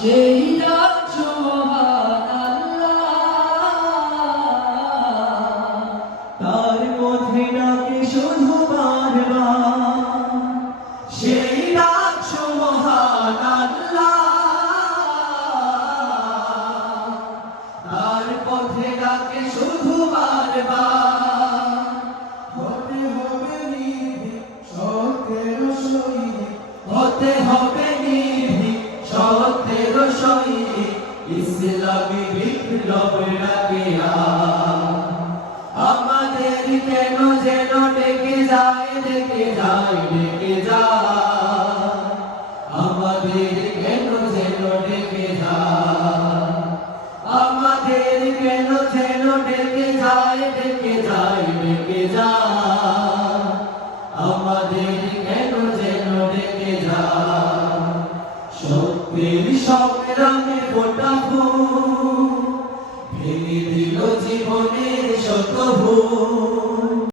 সেই রাজ্য তার পথে শুধু বারবার, সেই রাজ্য মহান তার পথে শুধু বারবার। হতে হবে নিধি সত্যের হতে হবে সত্যের ইসলামী বিপ্লব ডাকে আমাদের কেন যেন ডেকে যায় ডেকে যায় ডেকে যায় আমাদের কেন যেন ডেকে যায় আমাদের কেন যেন ডেকে যায় ডেকে যায় ডেকে যায়। সত্যের সংগ্রামে ফোটা ফুল ভেঙে দিল জীবনের শত ভুল